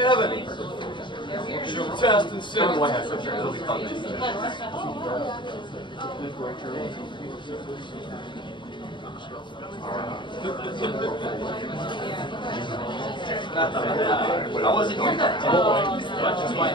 Evan, shoot test and I wasn't doing that. Just my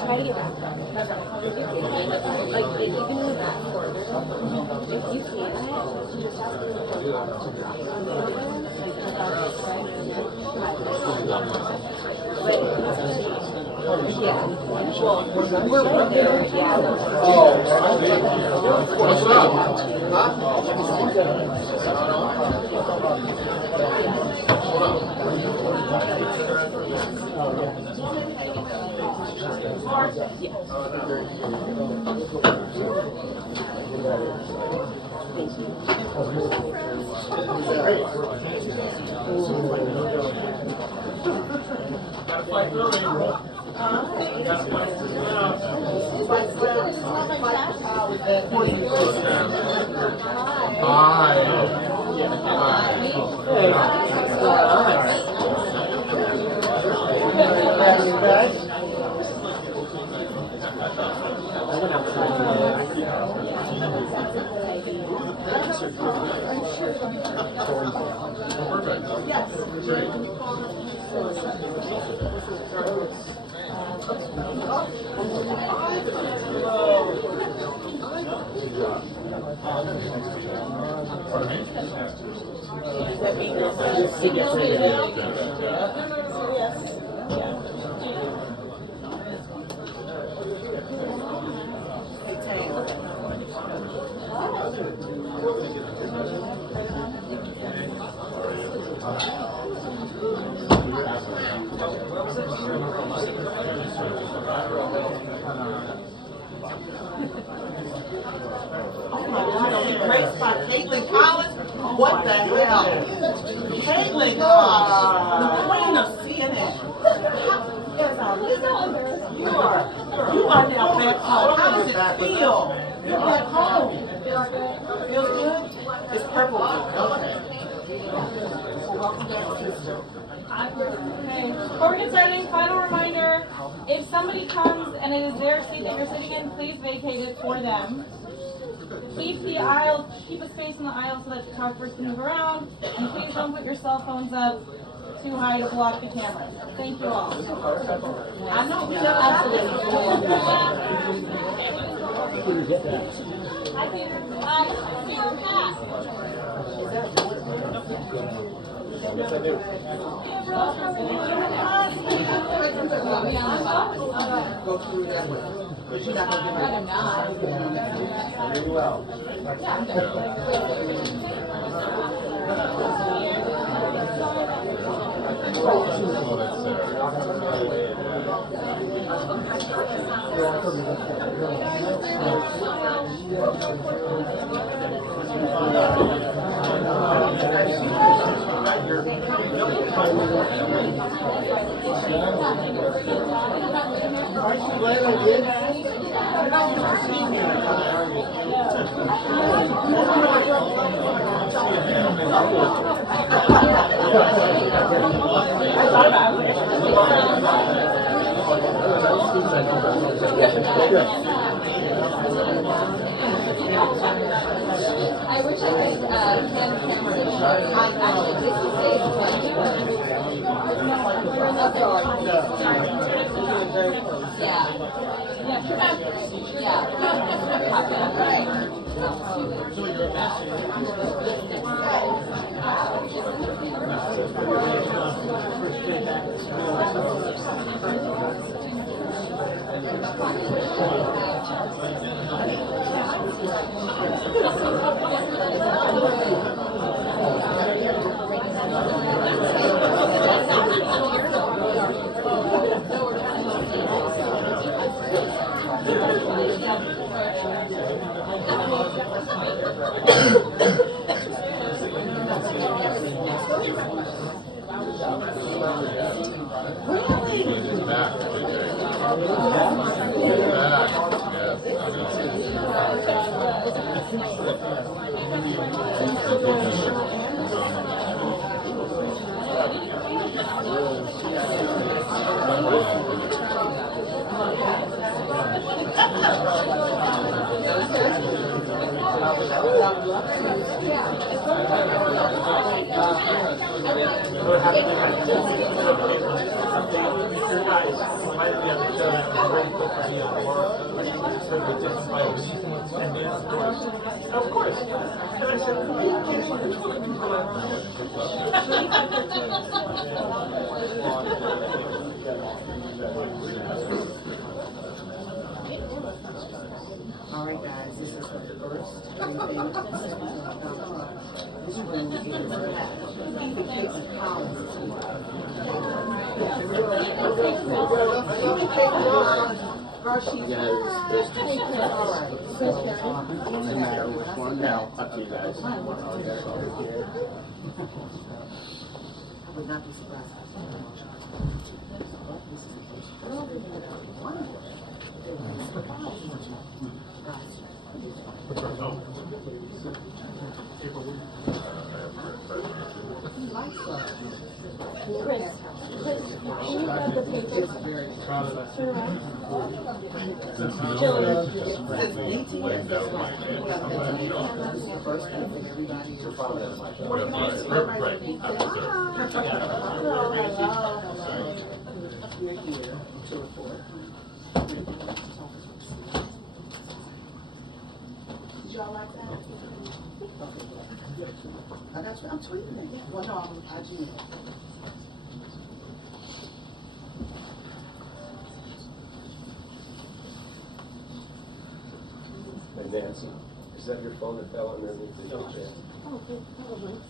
try to get back. Like, even in the back quarter, if you can't, just ask them to yeah. Well, we're right there, yeah. What's up? great spot. Caitlin Collins, what the hell? Caitlin Collins, the queen of CNN. You are now back home. How does it feel? You're back home. Feels good? It's purple. Okay. Okay. Before we get started, final reminder, if somebody comes and it is their seat that you're sitting in, please vacate it for them. Keep the aisle, keep a space in the aisle so that the talkers can move around, and please don't put your cell phones up too high to block the cameras. Thank you all. I know we never got this before. Hi, Peter. Zero pass. Yes, I do. Go through that way. Because you're not going to get Really well. Aren't you glad I did? I wish I could hand cameras and show you. Actually, this is safe, but yeah. Right. Of course. And I said, All right, guys, this is the first briefing. This room is the Caitlin Collins. Now, up to you guys. I would not be surprised. I'm tweeting it. Well, no, I'm IGN. Hey, Nancy, is that your phone that fell underneath the chair? Oh, okay, probably.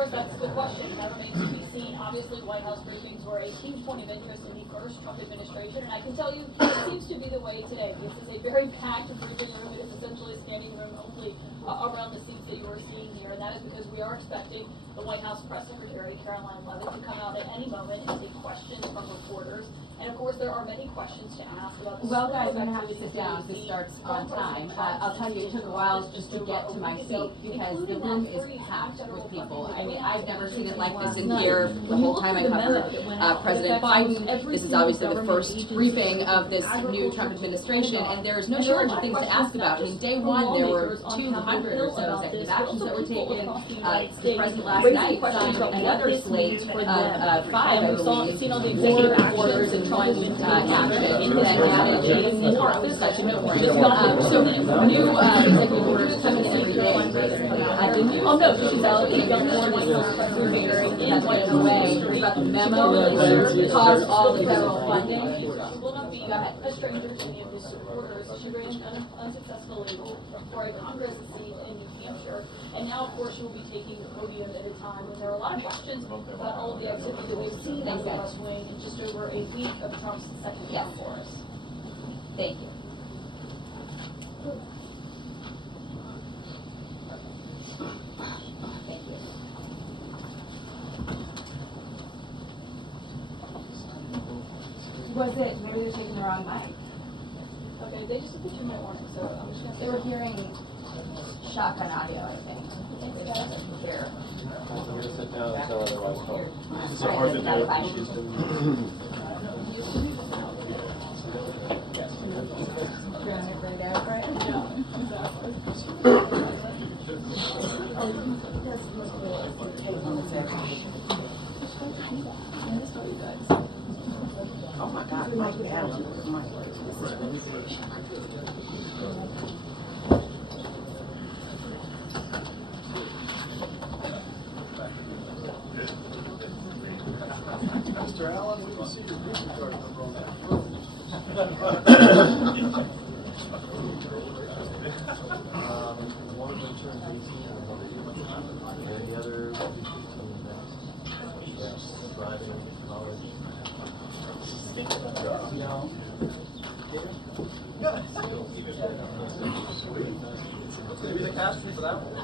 course, that's the question. That remains to be seen. Obviously, White House briefings were a huge point of interest in the first Trump administration, and I can tell you it seems to be the way today. This is a very packed briefing room. It is essentially a standing room only around the seats that you are seeing here, and that is because we are expecting the White House Press Secretary, Karoline Leavitt, to come out at any moment and take questions from reporters. And of course, there are many questions to ask about the Well, guys, I'm gonna have to sit down. This starts on time. I'll tell you, it took a while just to get to my seat because the room is packed with people. I mean, I've never seen it like this in here the whole time I covered President Biden. This is obviously the first briefing of this new Trump administration, and there's no shortage of things to ask about. I mean, day one, there were 200 or so executive actions that were taken. The president last night signed another slate of 5, I believe, more orders and one action, and then added even more such a so new executive orders coming in every day. The new executive orders that's went away about the memo that caused all the federal funding. Will not be a stranger to any of his supporters. She ran unsuccessfully for a Congress seat in New Hampshire, and now, of course, she will be taking the podium at a time when there are a lot of questions about all of the activity that we've seen in the West Wing in just over a week of Trump's second term for us. Thank you. Thank you. Was it, maybe they're taking the wrong mic? Okay, they just put you my warning, so I'm just going to They were hearing shotgun audio, I think. Here. I'm gonna sit down until otherwise told. Is it hard to do? Oh my God, Mike Adams was Mike. Mr. Allen, we can see your green card number on One of them turned 18, and the other driving college. Maybe the cast for that one.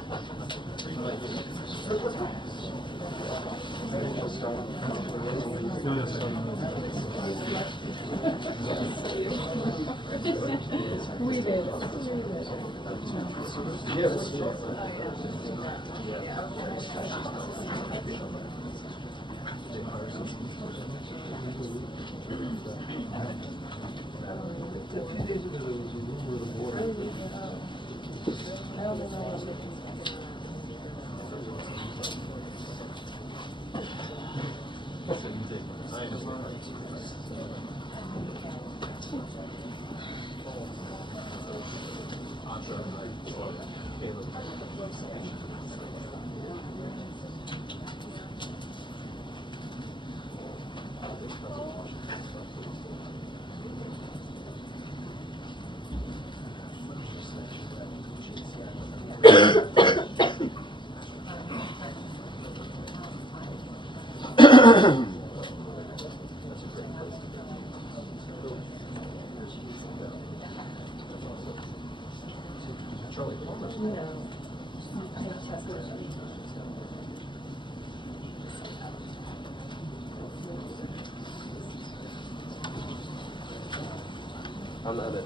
I'm not it.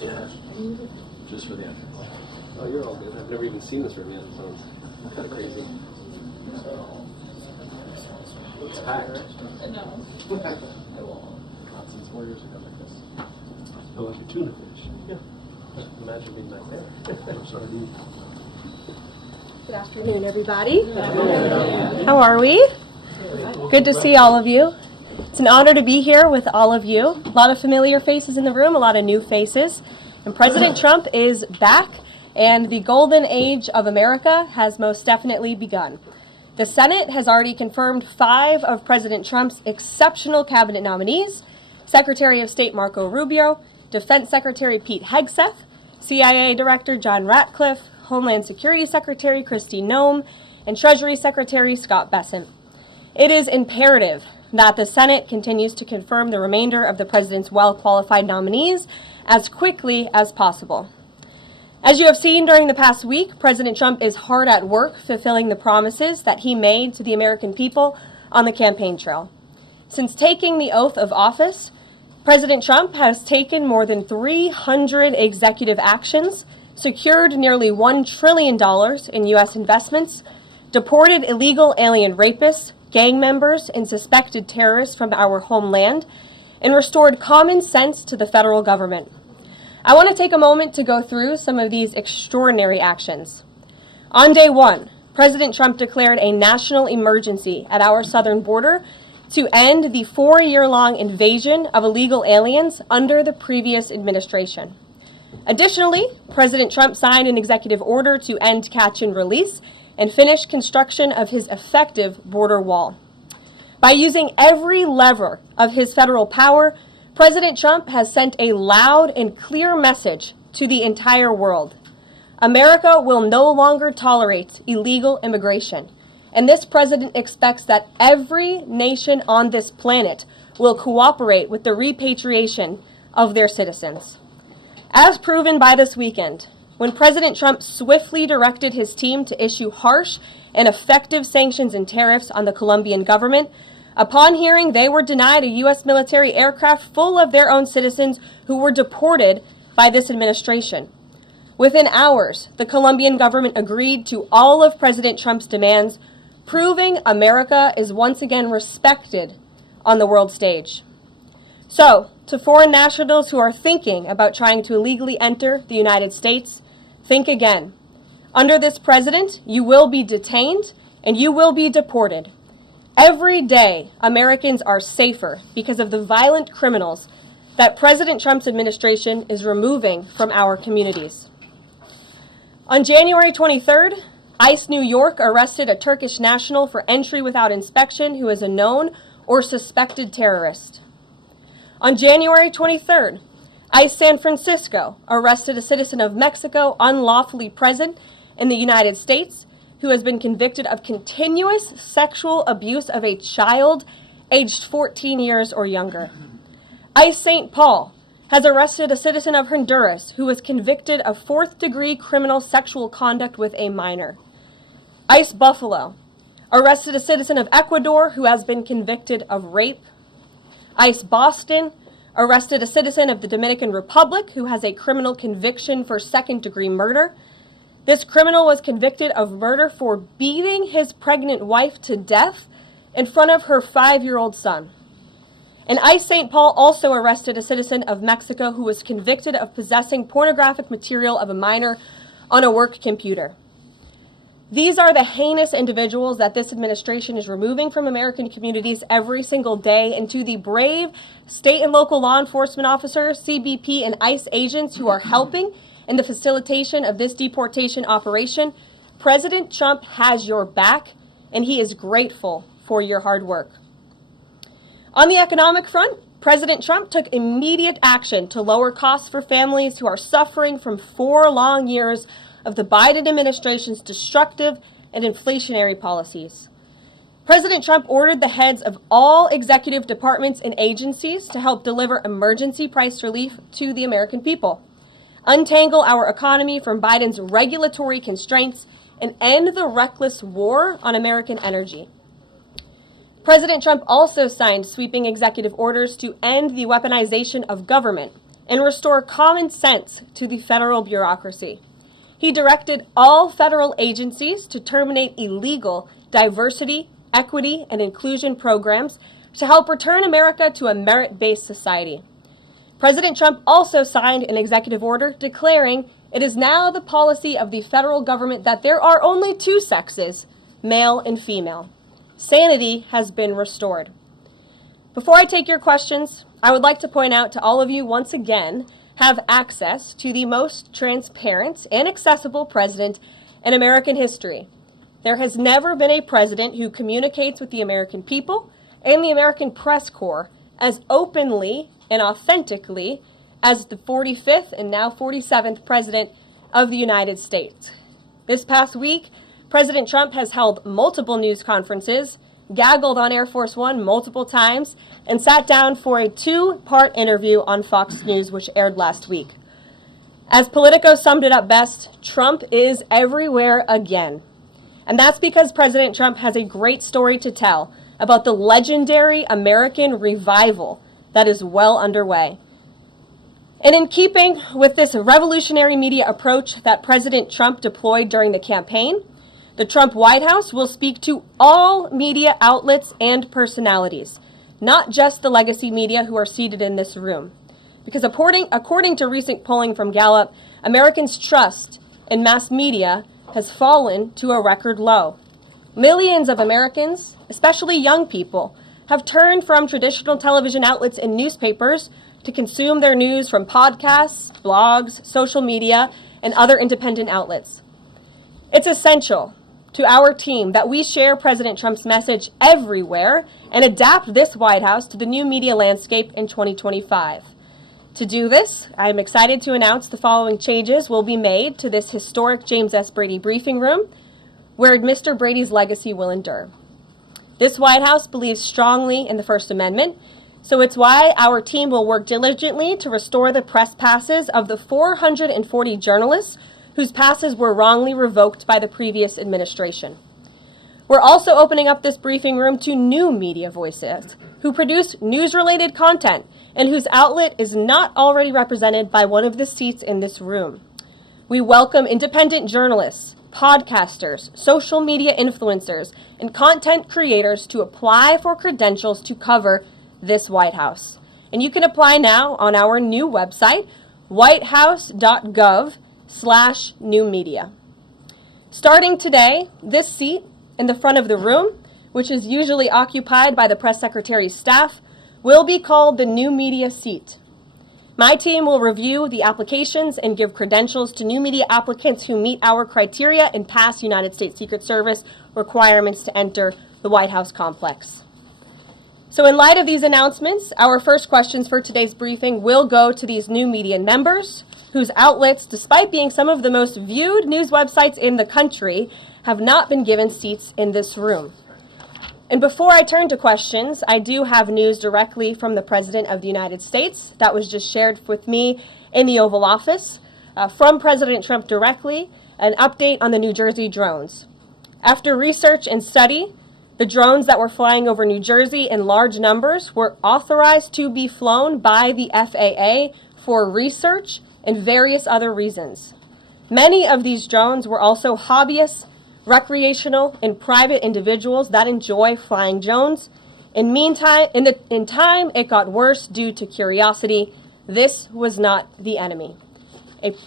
Yeah. Just for the entrance. Oh, you're all good. I've never even seen this room yet. It sounds kind of crazy. It's packed. No. Since 4 years ago like this. I like a tuna fish. Yeah. Imagine being back there. I'm sorry. Good afternoon, everybody. How are we? Good to see all of you. It's an honor to be here with all of you. A lot of familiar faces in the room, a lot of new faces. And President Trump is back, and the golden age of America has most definitely begun. The Senate has already confirmed 5 of President Trump's exceptional cabinet nominees, Secretary of State Marco Rubio, Defense Secretary Pete Hegseth, CIA Director John Ratcliffe, Homeland Security Secretary Kristi Noem, and Treasury Secretary Scott Bessent. It is imperative that the Senate continues to confirm the remainder of the president's well-qualified nominees as quickly as possible. As you have seen during the past week, President Trump is hard at work fulfilling the promises that he made to the American people on the campaign trail. Since taking the oath of office, President Trump has taken more than 300 executive actions, secured nearly $1 trillion in U.S. investments, deported illegal alien rapists, gang members, and suspected terrorists from our homeland, and restored common sense to the federal government. I want to take a moment to go through some of these extraordinary actions. On day one, President Trump declared a national emergency at our southern border to end the 4-year-long invasion of illegal aliens under the previous administration. Additionally, President Trump signed an executive order to end catch and release and finish construction of his effective border wall. By using every lever of his federal power, President Trump has sent a loud and clear message to the entire world. America will no longer tolerate illegal immigration, and this president expects that every nation on this planet will cooperate with the repatriation of their citizens. As proven by this weekend, when President Trump swiftly directed his team to issue harsh and effective sanctions and tariffs on the Colombian government, upon hearing they were denied a U.S. military aircraft full of their own citizens who were deported by this administration. Within hours, the Colombian government agreed to all of President Trump's demands, proving America is once again respected on the world stage. So, to foreign nationals who are thinking about trying to illegally enter the United States, think again. Under this president, you will be detained and you will be deported. Every day, Americans are safer because of the violent criminals that President Trump's administration is removing from our communities. On January 23rd, ICE New York arrested a Turkish national for entry without inspection who is a known or suspected terrorist. On January 23rd, ICE San Francisco arrested a citizen of Mexico unlawfully present in the United States who has been convicted of continuous sexual abuse of a child aged 14 years or younger. ICE St. Paul has arrested a citizen of Honduras who was convicted of fourth-degree criminal sexual conduct with a minor. ICE Buffalo arrested a citizen of Ecuador who has been convicted of rape. ICE Boston arrested a citizen of the Dominican Republic who has a criminal conviction for second-degree murder. This criminal was convicted of murder for beating his pregnant wife to death in front of her 5-year-old son. And ICE St. Paul also arrested a citizen of Mexico who was convicted of possessing pornographic material of a minor on a work computer. These are the heinous individuals that this administration is removing from American communities every single day, and to the brave state and local law enforcement officers, CBP, and ICE agents who are helping in the facilitation of this deportation operation, President Trump has your back, and he is grateful for your hard work. On the economic front, President Trump took immediate action to lower costs for families who are suffering from 4 long years of the Biden administration's destructive and inflationary policies. President Trump ordered the heads of all executive departments and agencies to help deliver emergency price relief to the American people, untangle our economy from Biden's regulatory constraints, and end the reckless war on American energy. President Trump also signed sweeping executive orders to end the weaponization of government and restore common sense to the federal bureaucracy. He directed all federal agencies to terminate illegal diversity, equity, and inclusion programs to help return America to a merit-based society. President Trump also signed an executive order declaring it is now the policy of the federal government that there are only 2 sexes, male and female. Sanity has been restored. Before I take your questions, I would like to point out to all of you once again have access to the most transparent and accessible president in American history. There has never been a president who communicates with the American people and the American press corps as openly and authentically as the 45th and now 47th President of the United States. This past week, President Trump has held multiple news conferences, gaggled on Air Force One multiple times, and sat down for a 2-part interview on Fox News, which aired last week. As Politico summed it up best, Trump is everywhere again. And that's because President Trump has a great story to tell about the legendary American revival that is well underway. And in keeping with this revolutionary media approach that President Trump deployed during the campaign, the Trump White House will speak to all media outlets and personalities, not just the legacy media who are seated in this room. Because according to recent polling from Gallup, Americans' trust in mass media has fallen to a record low. Millions of Americans, especially young people, have turned from traditional television outlets and newspapers to consume their news from podcasts, blogs, social media, and other independent outlets. It's essential to our team that we share President Trump's message everywhere and adapt this White House to the new media landscape in 2025. To do this, I'm excited to announce the following changes will be made to this historic James S. Brady briefing room, where Mr. Brady's legacy will endure. This White House believes strongly in the First Amendment, so it's why our team will work diligently to restore the press passes of the 440 journalists whose passes were wrongly revoked by the previous administration. We're also opening up this briefing room to new media voices who produce news-related content and whose outlet is not already represented by one of the seats in this room. We welcome independent journalists, podcasters, social media influencers, and content creators to apply for credentials to cover this White House. And you can apply now on our new website, whitehouse.gov/new media. Starting today, this seat in the front of the room, which is usually occupied by the press secretary's staff, will be called the new media seat. My team will review the applications and give credentials to new media applicants who meet our criteria and pass United States Secret Service requirements to enter the White House complex. So in light of these announcements, our first questions for today's briefing will go to these new media members whose outlets, despite being some of the most viewed news websites in the country, have not been given seats in this room. And before I turn to questions, I do have news directly from the President of the United States that was just shared with me in the Oval Office from President Trump directly, an update on the New Jersey drones. After research and study, the drones that were flying over New Jersey in large numbers were authorized to be flown by the FAA for research and various other reasons. Many of these drones were also hobbyists, recreational, and private individuals that enjoy flying drones. In time, it got worse due to curiosity. This was not the enemy.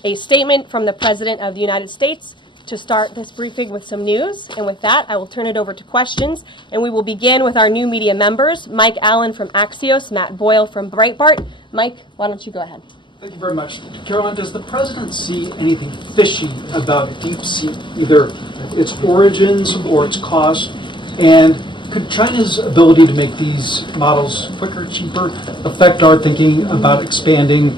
A statement from the President of the United States to start this briefing with some news. And with that, I will turn it over to questions. And we will begin with our new media members, Mike Allen from Axios, Matt Boyle from Breitbart. Mike, why don't you go ahead? Thank you very much. Caroline, does the president see anything fishy about DeepSeek, either its origins or its cost? And could China's ability to make these models quicker, cheaper, affect our thinking about expanding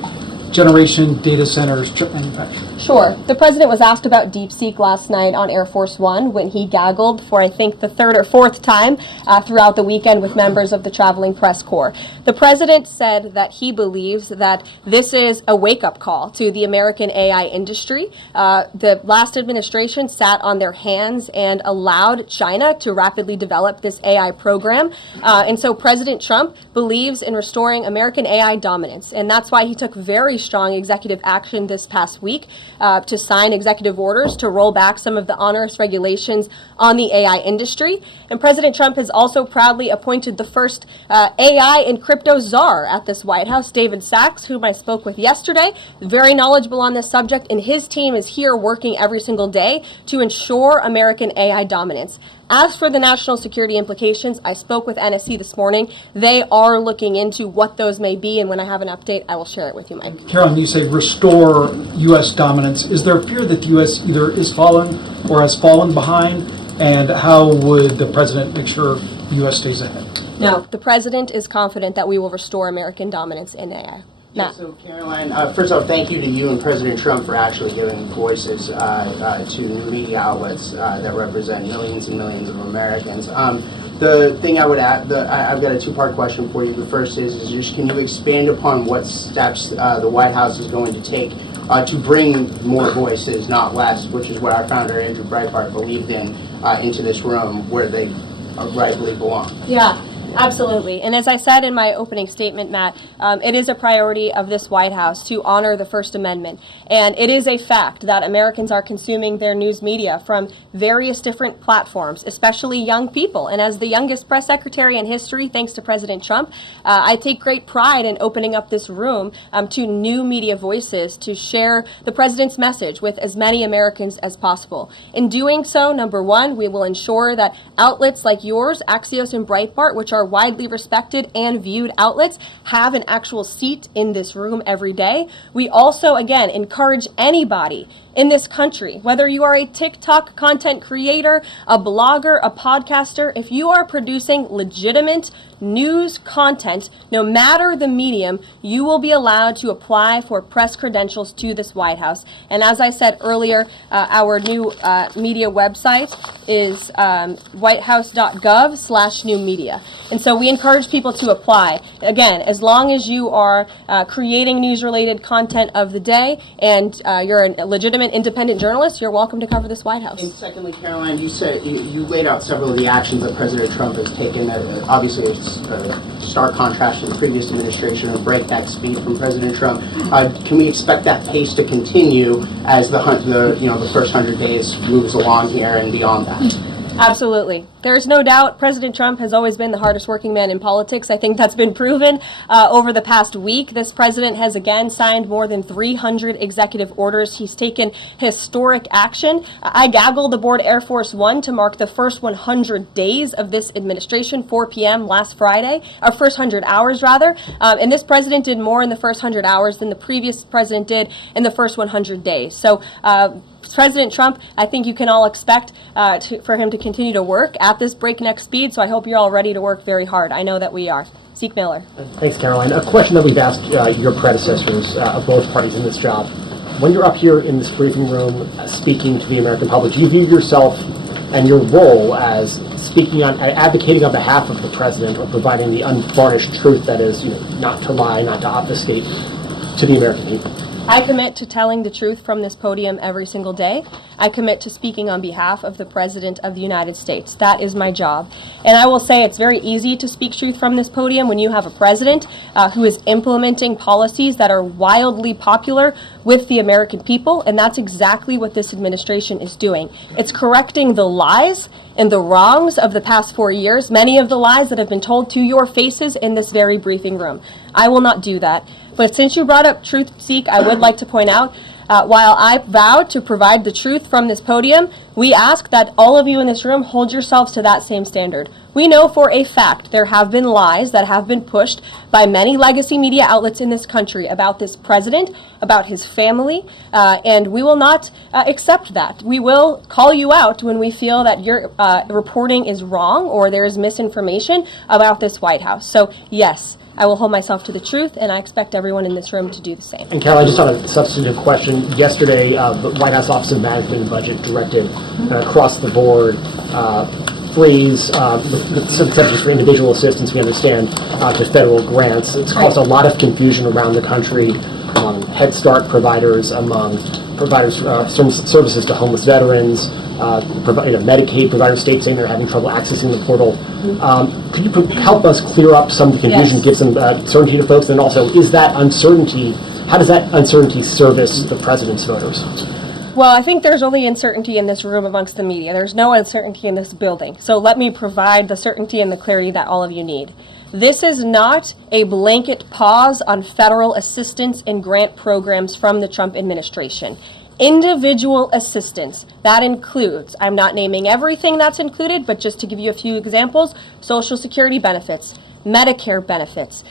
generation data centers, chip manufacturing? Sure. The president was asked about DeepSeek last night on Air Force One when he gaggled for, I think, the third or fourth time throughout the weekend with members of the traveling press corps. The president said that he believes that this is a wake-up call to the American AI industry. The last administration sat on their hands and allowed China to rapidly develop this AI program. And so President Trump believes in restoring American AI dominance. And that's why he took very strong executive action this past week to sign executive orders to roll back some of the onerous regulations on the AI industry. And President Trump has also proudly appointed the first AI and crypto czar at this White House, David Sachs, whom I spoke with yesterday, very knowledgeable on this subject, and his team is here working every single day to ensure American AI dominance. As for the national security implications, I spoke with NSC this morning. They are looking into what those may be, and when I have an update, I will share it with you, Mike. Caroline, you say restore U.S. dominance. Is there a fear that the U.S. either is fallen or has fallen behind? And how would the president make sure the U.S. stays ahead? No, the president is confident that we will restore American dominance in AI. Yeah, Matt. so Karoline, first off, thank you to you and President Trump for actually giving voices to new media outlets that represent millions and millions of Americans. The thing I would add, I've got a two-part question for you. The first is just can you expand upon what steps the White House is going to take to bring more voices, not less, which is what our founder, Andrew Breitbart, believed in, into this room where they rightfully belong? Yeah. Absolutely. And as I said in my opening statement, Matt, it is a priority of this White House to honor the First Amendment. And it is a fact that Americans are consuming their news media from various different platforms, especially young people. And as the youngest press secretary in history, thanks to President Trump, I take great pride in opening up this room to new media voices to share the president's message with as many Americans as possible. In doing so, number one, we will ensure that outlets like yours, Axios and Breitbart, which are widely respected and viewed outlets, have an actual seat in this room every day. We also, again, encourage anybody in this country, whether you are a TikTok content creator, a blogger, a podcaster, if you are producing legitimate news content, no matter the medium, you will be allowed to apply for press credentials to this White House. And as I said earlier, our new media website is whitehouse.gov/new media. And so we encourage people to apply. Again, as long as you are creating news-related content of the day and you're a legitimate independent journalist, you're welcome to cover this White House. And secondly, Karoline, you said you laid out several of the actions that President Trump has taken. Obviously, it's a stark contrast to the previous administration of breakneck speed from President Trump. Can we expect that pace to continue as the first 100 days moves along here and beyond that? Absolutely. There's no doubt President Trump has always been the hardest working man in politics. I think that's been proven over the past week. This president has again signed more than 300 executive orders. He's taken historic action. I gaggled aboard Air Force One to mark the first 100 days of this administration, 4 p.m. last Friday, or first 100 hours rather. And this president did more in the first 100 hours than the previous president did in the first 100 days. So President Trump, I think you can all expect for him to continue to work at this breakneck speed, so I hope you're all ready to work very hard. I know that we are. Zeke Miller. Thanks, Karoline. A question that we've asked your predecessors of both parties in this job. When you're up here in this briefing room speaking to the American public, do you view yourself and your role as advocating on behalf of the president or providing the unvarnished truth that is, not to lie, not to obfuscate to the American people? I commit to telling the truth from this podium every single day. I commit to speaking on behalf of the President of the United States. That is my job. And I will say it's very easy to speak truth from this podium when you have a president who is implementing policies that are wildly popular with the American people, and that's exactly what this administration is doing. It's correcting the lies and the wrongs of the past 4 years, many of the lies that have been told to your faces in this very briefing room. I will not do that. But since you brought up truth, Zeke, I would like to point out, while I vow to provide the truth from this podium, we ask that all of you in this room hold yourselves to that same standard. We know for a fact there have been lies that have been pushed by many legacy media outlets in this country about this president, about his family, and we will not accept that. We will call you out when we feel that your reporting is wrong or there is misinformation about this White House. So, yes, I will hold myself to the truth, and I expect everyone in this room to do the same. And Caroline, just on a substantive question, yesterday the White House Office of Management and Budget directed across the board freeze subsidies for individual assistance, we understand, to federal grants. It's caused a lot of confusion around the country among Head Start providers, among providers services to homeless veterans, Medicaid providers, states saying they're having trouble accessing the portal. Could you help us clear up some of the confusion, Yes. give some certainty to folks, and also is that uncertainty, how does that uncertainty service the president's voters? Well, I think there's only uncertainty in this room amongst the media. There's no uncertainty in this building. So let me provide the certainty and the clarity that all of you need. This is not a blanket pause on federal assistance and grant programs from the Trump administration. Individual assistance, that includes, I'm not naming everything that's included, but just to give you a few examples, Social Security benefits, Medicare benefits,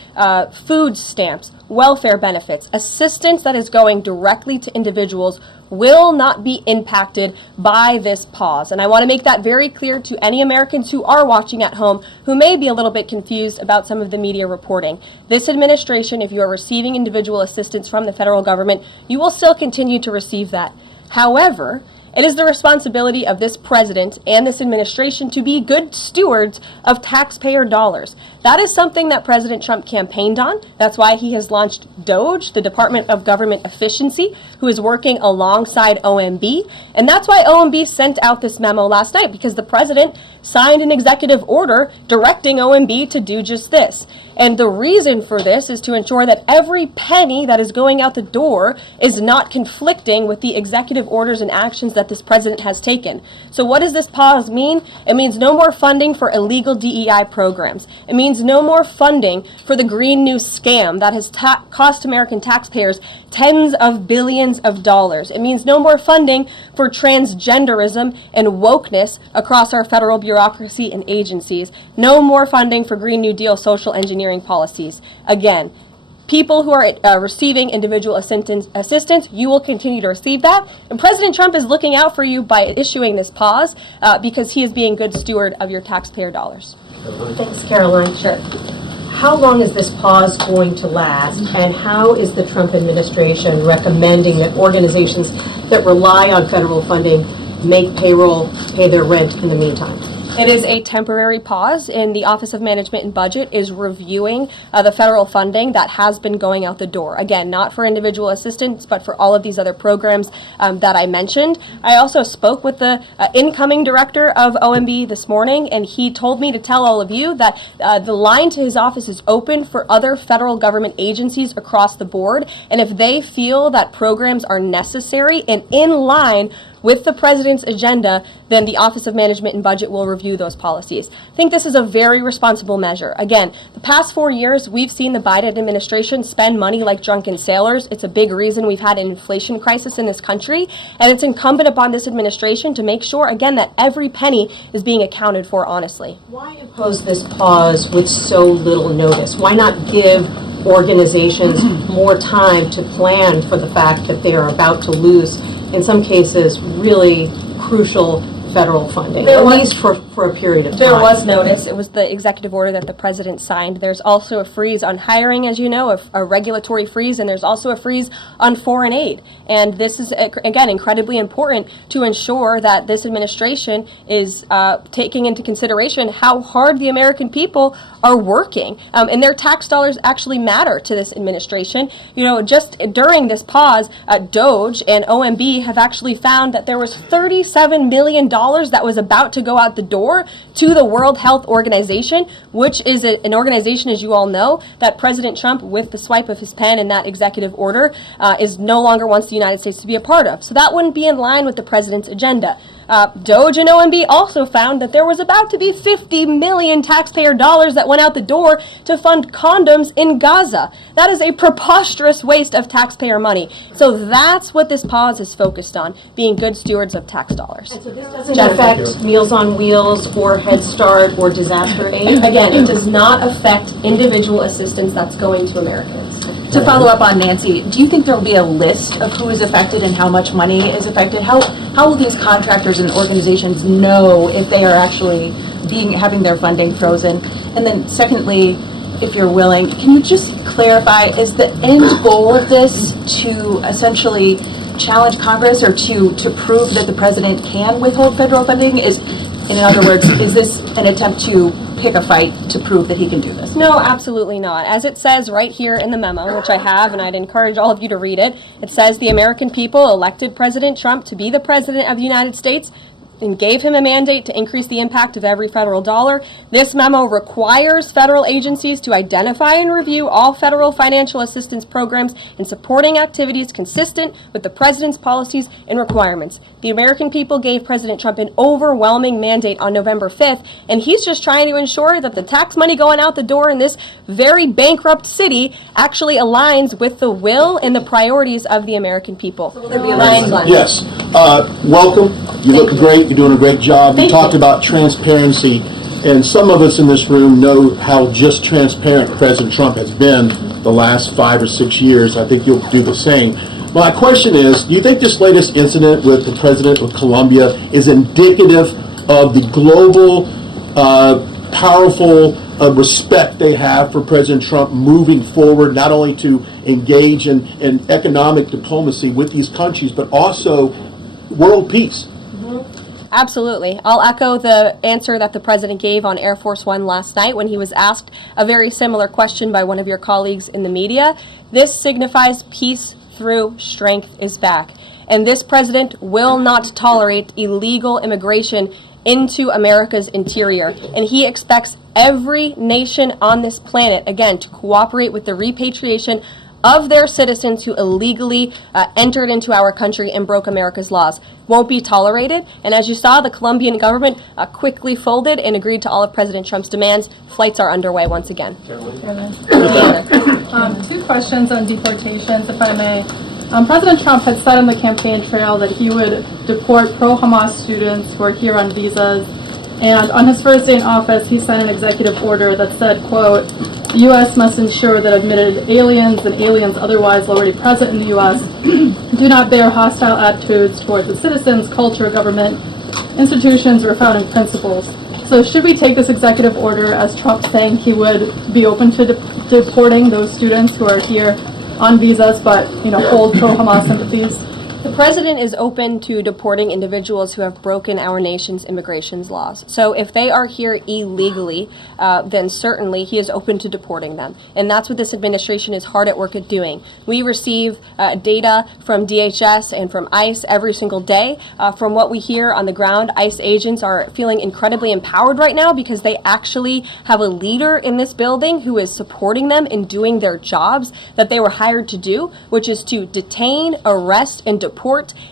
food stamps, welfare benefits, assistance that is going directly to individuals will not be impacted by this pause. And I want to make that very clear to any Americans who are watching at home who may be a little bit confused about some of the media reporting. This administration, if you are receiving individual assistance from the federal government, you will still continue to receive that. However, it is the responsibility of this president and this administration to be good stewards of taxpayer dollars. That is something that President Trump campaigned on. That's why he has launched DOGE, the Department of Government Efficiency, who is working alongside OMB. And that's why OMB sent out this memo last night, because the president signed an executive order directing OMB to do just this. And the reason for this is to ensure that every penny that is going out the door is not conflicting with the executive orders and actions that this president has taken. So what does this pause mean? It means no more funding for illegal DEI programs. It means no more funding for the Green New scam that has cost American taxpayers tens of billions of dollars. It means no more funding for transgenderism and wokeness across our federal bureaucracy and agencies. No more funding for Green New Deal social engineering policies. Again, people who are receiving individual assistance, you will continue to receive that. And President Trump is looking out for you by issuing this pause because he is being good steward of your taxpayer dollars. Thanks, Caroline. Sure. How long is this pause going to last, and how is the Trump administration recommending that organizations that rely on federal funding make payroll, pay their rent in the meantime? It is a temporary pause, and the Office of Management and Budget is reviewing the federal funding that has been going out the door. Again, not for individual assistance, but for all of these other programs that I mentioned. I also spoke with the incoming director of OMB this morning, and he told me to tell all of you that the line to his office is open for other federal government agencies across the board, and if they feel that programs are necessary and in line with the president's agenda, then the Office of Management and Budget will review those policies. I think this is a very responsible measure. Again, the past 4 years, we've seen the Biden administration spend money like drunken sailors. It's a big reason we've had an inflation crisis in this country, and it's incumbent upon this administration to make sure, again, that every penny is being accounted for honestly. Why impose this pause with so little notice? Why not give organizations more time to plan for the fact that they are about to lose, in some cases, really crucial federal funding, at least for a period of time? There was notice. It was the executive order that the president signed. There's also a freeze on hiring, as you know, a regulatory freeze, and there's also a freeze on foreign aid. And this is, again, incredibly important to ensure that this administration is taking into consideration how hard the American people are working. And their tax dollars actually matter to this administration. You know, just during this pause, DOGE and OMB have actually found that there was $37 million that was about to go out the door to the World Health Organization, which is an organization, as you all know, that President Trump, with the swipe of his pen in that executive order, is no longer wants the United States to be a part of. So that wouldn't be in line with the president's agenda. DOGE and OMB also found that there was about to be 50 million taxpayer dollars that went out the door to fund condoms in Gaza. That is a preposterous waste of taxpayer money. So that's what this pause is focused on, being good stewards of tax dollars. And so this doesn't affect Meals on Wheels or Head Start or disaster aid? Again, it does not affect individual assistance that's going to Americans. To follow up on Nancy, do you think there will be a list of who is affected and how much money is affected? How will these contractors and organizations know if they are actually having their funding frozen? And then secondly, if you're willing, can you just clarify, is the end goal of this to essentially challenge Congress or to prove that the president can withhold federal funding? In other words, is this an attempt to pick a fight to prove that he can do this? No, absolutely not. As it says right here in the memo, which I have, and I'd encourage all of you to read it, it says the American people elected President Trump to be the president of the United States and gave him a mandate to increase the impact of every federal dollar. This memo requires federal agencies to identify and review all federal financial assistance programs and supporting activities consistent with the president's policies and requirements. The American people gave President Trump an overwhelming mandate on November 5th, and he's just trying to ensure that the tax money going out the door in this very bankrupt city actually aligns with the will and the priorities of the American people. So will there be a Yes. Welcome. You look great. You're doing a great job. You talked about transparency. and some of us in this room know how just transparent President Trump has been the last 5 or 6 years. I think you'll do the same. My question is, do you think this latest incident with the president of Colombia is indicative of the global, powerful respect they have for President Trump moving forward, not only to engage in economic diplomacy with these countries, but also world peace? Absolutely. I'll echo the answer that the president gave on Air Force One last night when he was asked a very similar question by one of your colleagues in the media. This signifies peace through strength is back. And this president will not tolerate illegal immigration into America's interior. And he expects every nation on this planet, again, to cooperate with the repatriation of their citizens who illegally entered into our country and broke America's laws. Won't be tolerated. And as you saw, the Colombian government quickly folded and agreed to all of President Trump's demands. Flights are underway once again. 2 questions on deportations, if I may. President Trump had said on the campaign trail that he would deport pro-Hamas students who are here on visas. And on his first day in office, he signed an executive order that said, quote, "The U.S. must ensure that admitted aliens and aliens otherwise already present in the U.S. do not bear hostile attitudes towards its citizens, culture, government, institutions, or founding principles." So should we take this executive order as Trump saying he would be open to deporting those students who are here on visas but, hold pro-Hamas sympathies? The president is open to deporting individuals who have broken our nation's immigration laws. So if they are here illegally, then certainly he is open to deporting them. And that's what this administration is hard at work at doing. We receive data from DHS and from ICE every single day. From what we hear on the ground, ICE agents are feeling incredibly empowered right now because they actually have a leader in this building who is supporting them in doing their jobs that they were hired to do, which is to detain, arrest, and deport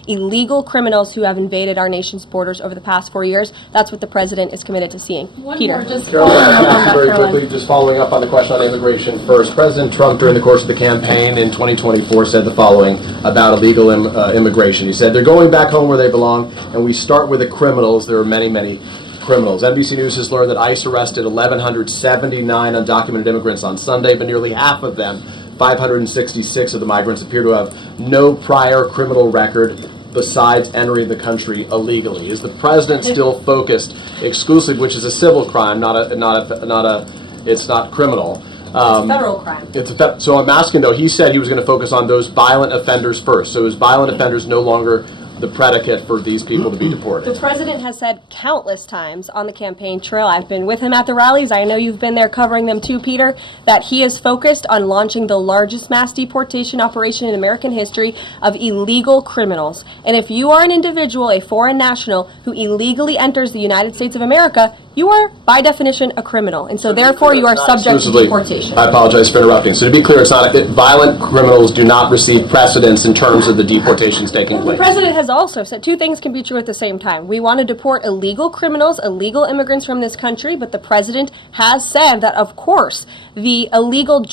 illegal criminals who have invaded our nation's borders over the past 4 years. That's what the president is committed to seeing. Peter. Very quickly, just following up on the question on immigration first. President Trump, during the course of the campaign in 2024, said the following about illegal immigration. He said, "They're going back home where they belong, and we start with the criminals. There are many, many criminals." NBC News has learned that ICE arrested 1,179 undocumented immigrants on Sunday, but nearly half of them, 566 of the migrants, appear to have no prior criminal record besides entering the country illegally. Is the president still focused exclusively, which is a civil crime, it's not criminal? It's a federal crime. So I'm asking though, he said he was going to focus on those violent offenders first. So is violent offenders no longer the predicate for these people to be deported? The president has said countless times on the campaign trail, I've been with him at the rallies, I know you've been there covering them too, Peter, that he is focused on launching the largest mass deportation operation in American history of illegal criminals. And if you are an individual, a foreign national, who illegally enters the United States of America, you are, by definition, a criminal. And so therefore, you are subject to deportation. I apologize for interrupting. So to be clear, it's not that violent criminals do not receive precedence in terms of the deportations taking place. The president has also said two things can be true at the same time. We want to deport illegal criminals, illegal immigrants from this country, but the president has said that, of course, the illegal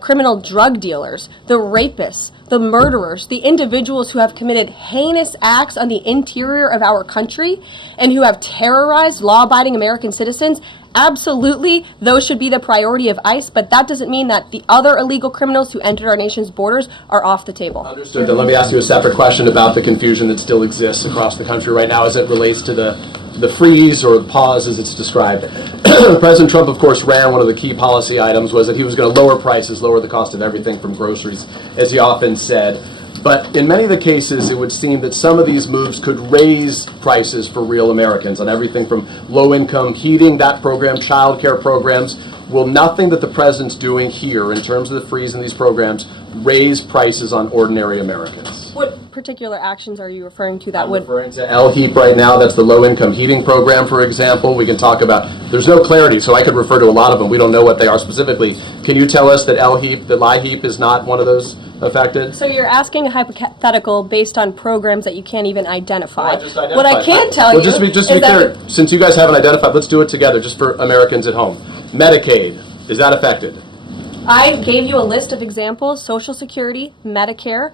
criminal drug dealers, the rapists, the murderers, the individuals who have committed heinous acts on the interior of our country and who have terrorized law-abiding American citizens, absolutely, those should be the priority of ICE, but that doesn't mean that the other illegal criminals who entered our nation's borders are off the table. Understood. Then let me ask you a separate question about the confusion that still exists across the country right now as it relates to the freeze or pause as it's described. President Trump, of course, ran one of the key policy items was that he was going to lower prices, lower the cost of everything from groceries, as he often said. But in many of the cases, it would seem that some of these moves could raise prices for real Americans on everything from low-income heating, that program, child care programs. Will nothing that the president's doing here in terms of the freeze in these programs raise prices on ordinary Americans? What particular actions are you referring to that I'm would... referring to LHEAP right now. That's the low-income heating program, for example. We can talk about... There's no clarity, so I could refer to a lot of them. We don't know what they are specifically. Can you tell us that LHEAP is not one of those affected? So you're asking a hypothetical based on programs that you can't even identify. I just identified. What I can tell you just to be clear, since you guys haven't identified, let's do it together just for Americans at home. Medicaid, is that affected? I gave you a list of examples: Social Security, Medicare,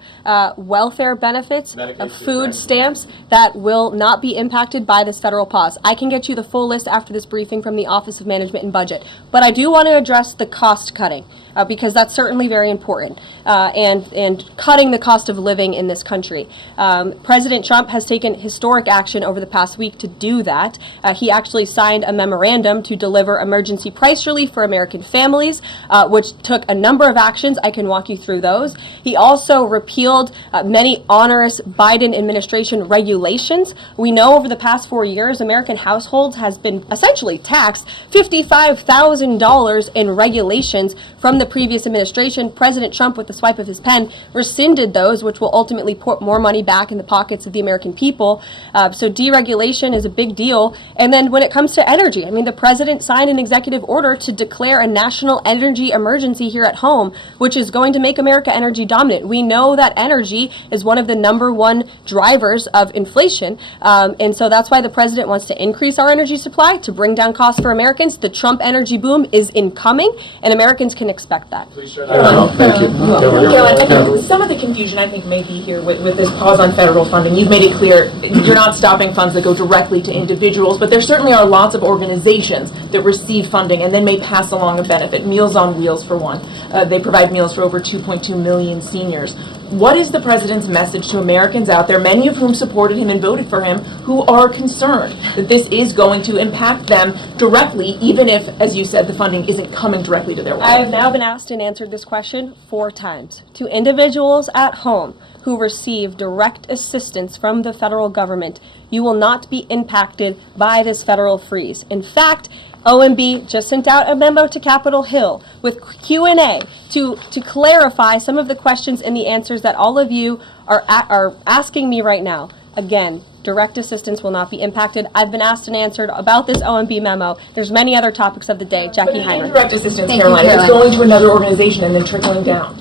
welfare benefits, food stamps that will not be impacted by this federal pause. I can get you the full list after this briefing from the Office of Management and Budget. But I do want to address the cost cutting. Because that's certainly very important, and cutting the cost of living in this country. President Trump has taken historic action over the past week to do that. He actually signed a memorandum to deliver emergency price relief for American families, which took a number of actions. I can walk you through those. He also repealed many onerous Biden administration regulations. We know over the past 4 years, American households has been essentially taxed $55,000 in regulations from the previous administration. President Trump, with the swipe of his pen, rescinded those, which will ultimately put more money back in the pockets of the American people. So deregulation is a big deal. And then when it comes to energy, I mean, the president signed an executive order to declare a national energy emergency here at home, which is going to make America energy dominant. We know that energy is one of the #1 drivers of inflation. And so that's why the president wants to increase our energy supply to bring down costs for Americans. The Trump energy boom is incoming, and Americans can expect that. Please share that. Thank you. Caroline, I think some of the confusion I think may be here with this pause on federal funding. You've made it clear you're not stopping funds that go directly to individuals, but there certainly are lots of organizations that receive funding and then may pass along a benefit. Meals on Wheels, for one. They provide meals for over 2.2 million seniors. What is the president's message to Americans out there, many of whom supported him and voted for him, who are concerned that this is going to impact them directly, even if, as you said, the funding isn't coming directly to their wallet? I have now been asked and answered this question 4 times. To individuals at home who receive direct assistance from the federal government, you will not be impacted by this federal freeze. In fact, OMB just sent out a memo to Capitol Hill with Q&A to clarify some of the questions and the answers that all of you are asking me right now. Again, direct assistance will not be impacted. I've been asked and answered about this OMB memo. There's many other topics of the day. Jackie Heinrich. Direct assistance, Caroline, it's going to another organization and then trickling down.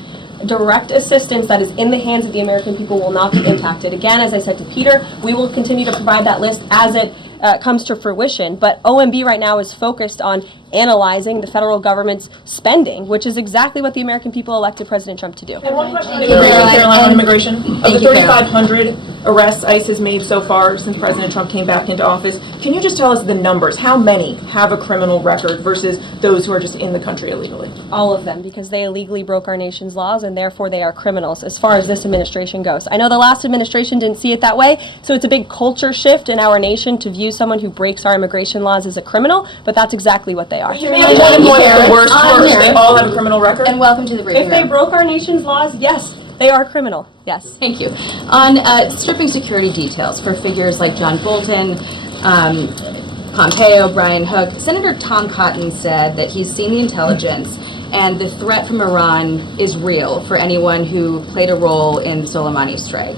Direct assistance that is in the hands of the American people will not be impacted. Again, as I said to Peter, we will continue to provide that list as it comes to fruition. But OMB right now is focused on analyzing the federal government's spending, which is exactly what the American people elected President Trump to do. And one question, Caroline, on immigration. Of the 3,500 arrests ICE has made so far since President Trump came back into office, can you just tell us the numbers? How many have a criminal record versus those who are just in the country illegally? All of them, because they illegally broke our nation's laws, and therefore they are criminals as far as this administration goes. I know the last administration didn't see it that way, so it's a big culture shift in our nation to view someone who breaks our immigration laws as a criminal, but that's exactly what they are. You may have one going the worst first. They all have a criminal record. And welcome to the briefing If they room. broke our nation's laws, yes, they are criminal. Yes. Thank you. On stripping security details for figures like John Bolton, Pompeo, Brian Hook, Senator Tom Cotton said that he's seen the intelligence and the threat from Iran is real for anyone who played a role in the Soleimani strike.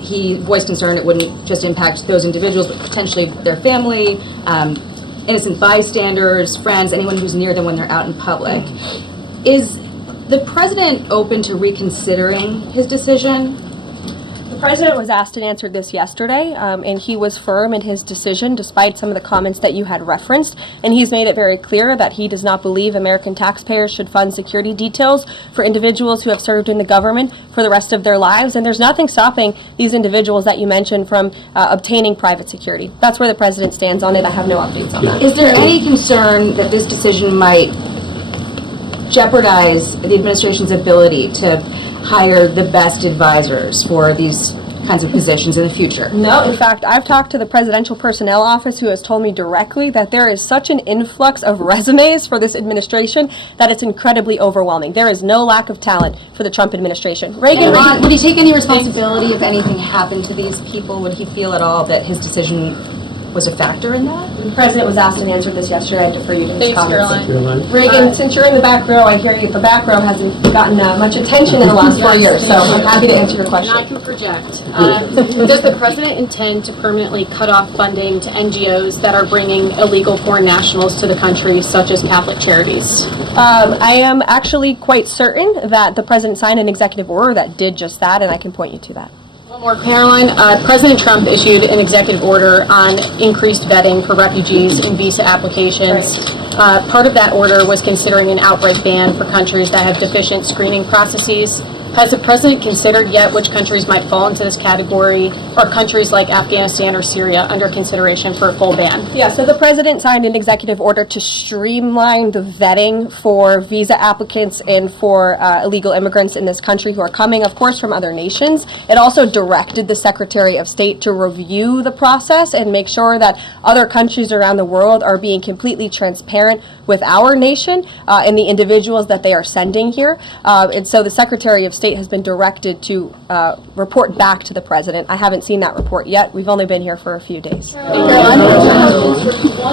He voiced concern it wouldn't just impact those individuals, but potentially their family, innocent bystanders, friends, anyone who's near them when they're out in public. Is the president open to reconsidering his decision? The president was asked and answered this yesterday, and he was firm in his decision despite some of the comments that you had referenced, and he's made it very clear that he does not believe American taxpayers should fund security details for individuals who have served in the government for the rest of their lives, and there's nothing stopping these individuals that you mentioned from obtaining private security. That's where the president stands on it. I have no updates on that. Is there any concern that this decision might jeopardize the administration's ability to hire the best advisors for these kinds of positions in the future? No, in fact, I've talked to the Presidential Personnel Office, who has told me directly that there is such an influx of resumes for this administration that it's incredibly overwhelming. There is no lack of talent for the Trump administration. Reagan, would he take any responsibility if anything happened to these people? Would he feel at all that his decision was a factor in that? The president was asked and answered this yesterday. I defer you to his Thanks, comments. Caroline. Reagan, since you're in the back row, I hear you. The back row hasn't gotten much attention in the last 4 years, so I'm happy to answer your question. And I can project. Does the president intend to permanently cut off funding to NGOs that are bringing illegal foreign nationals to the country, such as Catholic charities? I am actually quite certain that the president signed an executive order that did just that, and I can point you to that. One more, Caroline. President Trump issued an executive order on increased vetting for refugees in visa applications. Part of that order was considering an outright ban for countries that have deficient screening processes. Has the president considered yet which countries might fall into this category, or countries like Afghanistan or Syria under consideration for a full ban? Yeah, so the president signed an executive order to streamline the vetting for visa applicants and for illegal immigrants in this country who are coming, of course, from other nations. It also directed the Secretary of State to review the process and make sure that other countries around the world are being completely transparent with our nation and the individuals that they are sending here. And so the Secretary of State has been directed to report back to the president. I haven't seen that report yet. We've only been here for a few days. One,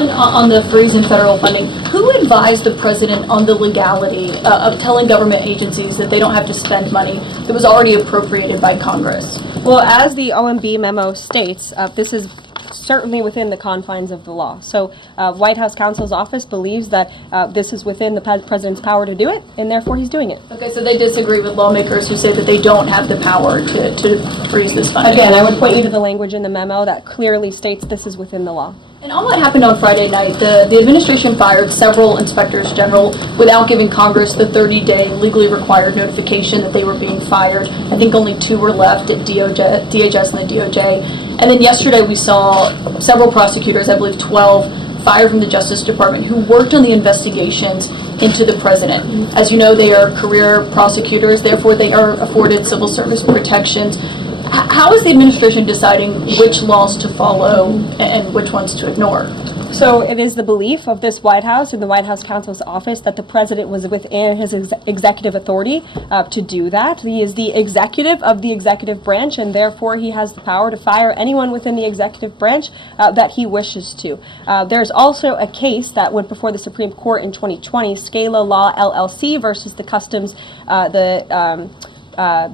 on the freeze in federal funding, who advised the president on the legality of telling government agencies that they don't have to spend money that was already appropriated by Congress? Well, as the OMB memo states, this is certainly within the confines of the law. So White House counsel's office believes that this is within the president's power to do it, and therefore he's doing it. Okay, so they disagree with lawmakers who say that they don't have the power to freeze this funding. Again, I would point you to the language in the memo that clearly states this is within the law. And on what happened on Friday night, the administration fired several inspectors general without giving Congress the 30-day legally required notification that they were being fired. I think only 2 were left at DHS and the DOJ. And then yesterday we saw several prosecutors, I believe 12, fired from the Justice Department who worked on the investigations into the president. As you know, they are career prosecutors, therefore they are afforded civil service protections. How is the administration deciding which laws to follow and which ones to ignore? So it is the belief of this White House and the White House counsel's office that the president was within his executive authority to do that. He is the executive of the executive branch, and therefore he has the power to fire anyone within the executive branch that he wishes to. There's also a case that went before the Supreme Court in 2020, Scala Law LLC versus the Customs,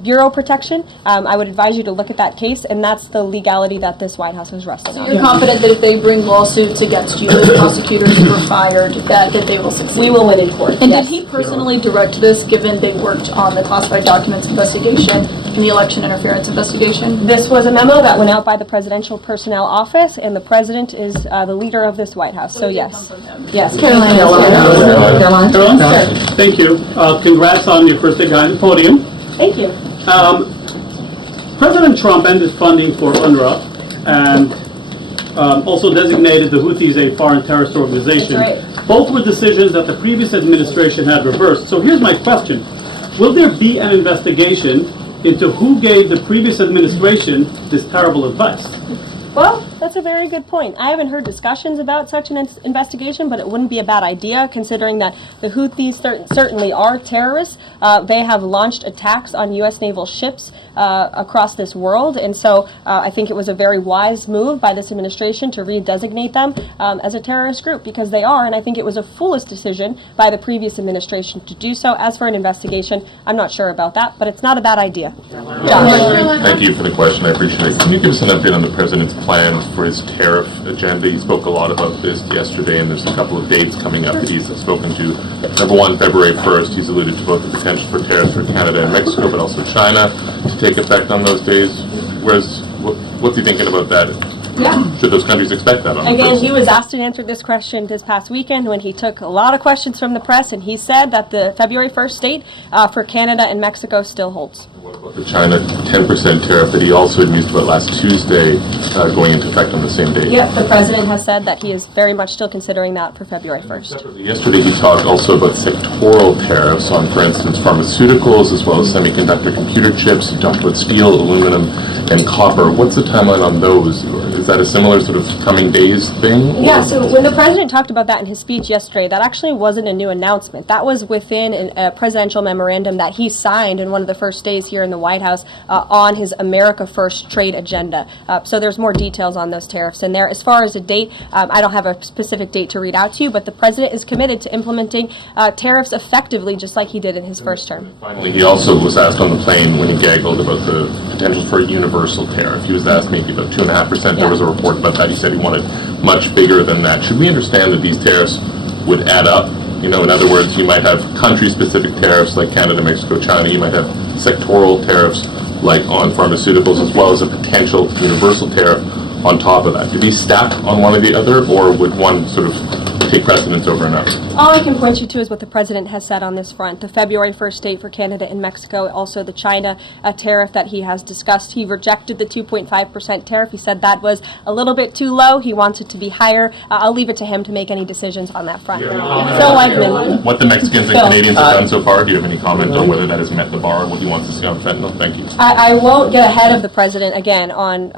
Bureau Protection. I would advise you to look at that case, and that's the legality that this White House is resting on. So you're confident that if they bring lawsuits against you, the prosecutors who were fired, that they will succeed? We will win in court. And yes. Did he personally direct this, given they worked on the classified documents investigation and the election interference investigation? This was a memo that went out by the Presidential Personnel Office, and the president is the leader of this White House. So yes. Yes. Caroline. Thank you. Congrats on your first day on the podium. Thank you. President Trump ended funding for UNRWA and also designated the Houthis a foreign terrorist organization. That's right. Both were decisions that the previous administration had reversed. So here's my question. Will there be an investigation into who gave the previous administration this terrible advice? Well, that's a very good point. I haven't heard discussions about such an investigation, but it wouldn't be a bad idea considering that the Houthis certainly are terrorists. They have launched attacks on U.S. naval ships across this world, and so I think it was a very wise move by this administration to redesignate them as a terrorist group, because they are, and I think it was a foolish decision by the previous administration to do so. As for an investigation, I'm not sure about that, but it's not a bad idea. Thank you for the question. I appreciate it. Can you give us an update on the president's plans for his tariff agenda? He spoke a lot about this yesterday, and there's a couple of dates coming up that he's spoken to. Number one, February 1st, he's alluded to both the potential for tariffs for Canada and Mexico, but also China to take effect on those days. What's he thinking about that? Yeah. Should those countries expect that on the Again, first? he was asked and answered this question this past weekend when he took a lot of questions from the press, and he said that the February 1st date for Canada and Mexico still holds. What about the China 10% tariff that he also had mused about last Tuesday going into effect on the same day? Yep, the president has said that he is very much still considering that for February 1st. Yesterday he talked also about sectoral tariffs on, for instance, pharmaceuticals as well as semiconductor computer chips. He talked about steel, aluminum, and copper. What's the timeline on those? Is that a similar sort of coming days thing? Yeah, so when the president talked about that in his speech yesterday, that actually wasn't a new announcement. That was within a presidential memorandum that he signed in one of the first days here in the White House on his America First trade agenda. So there's more details on those tariffs in there. As far as a date, I don't have a specific date to read out to you, but the president is committed to implementing tariffs effectively, just like he did in his first term. Finally, he also was asked on the plane when he gaggled about the potential for a universal tariff. He was asked maybe about 2.5%. There was a report about that. He said he wanted much bigger than that. Should we understand that these tariffs would add up? You know, in other words, you might have country-specific tariffs like Canada, Mexico, China. You might have sectoral tariffs like on pharmaceuticals, as well as a potential universal tariff on top of that? Do these stack on one or the other, or would one sort of take precedence over another? All I can point you to is what the president has said on this front. The February 1st date for Canada and Mexico, also the China tariff that he has discussed. He rejected the 2.5% tariff. He said that was a little bit too low. He wants it to be higher. I'll leave it to him to make any decisions on that front. Phil Wegman. What the Mexicans and Canadians have done so far, do you have any comment on whether that has met the bar and what he wants to see on fentanyl? Thank you. I won't get ahead of the president again on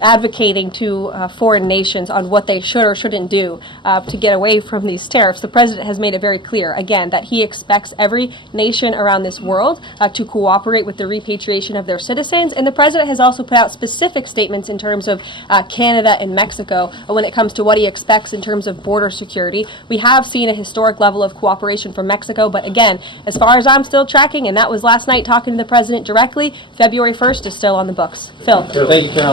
advocating to foreign nations on what they should or shouldn't do to get away from these tariffs. The president has made it very clear, again, that he expects every nation around this world to cooperate with the repatriation of their citizens. And the president has also put out specific statements in terms of Canada and Mexico when it comes to what he expects in terms of border security. We have seen a historic level of cooperation from Mexico, but again, as far as I'm still tracking, and that was last night talking to the president directly, February 1st is still on the books. Phil. Thank you, Caroline.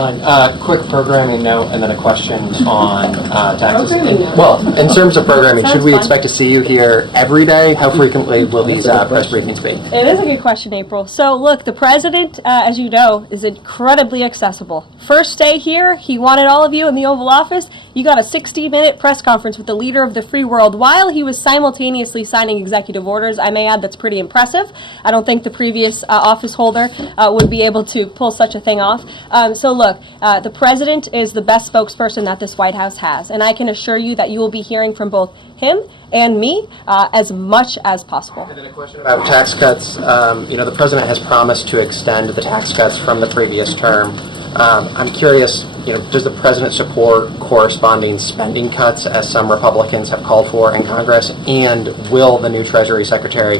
Quick programming note and then a question on taxes. Well, in terms of programming, should we expect to see you here every day? How frequently will these press briefings be? It is a good question, April. So look, the president, as you know, is incredibly accessible. First day here, he wanted all of you in the Oval Office. You got a 60-minute press conference with the leader of the free world while he was simultaneously signing executive orders. I may add that's pretty impressive. I don't think the previous office holder would be able to pull such a thing off. So look, the president is the best spokesperson that this White House has, and I can assure you that you will be hearing from both him and me as much as possible. And then a question about tax cuts. The president has promised to extend the tax cuts from the previous term. I'm curious, does the president support corresponding spending cuts as some Republicans have called for in Congress? And will the new Treasury Secretary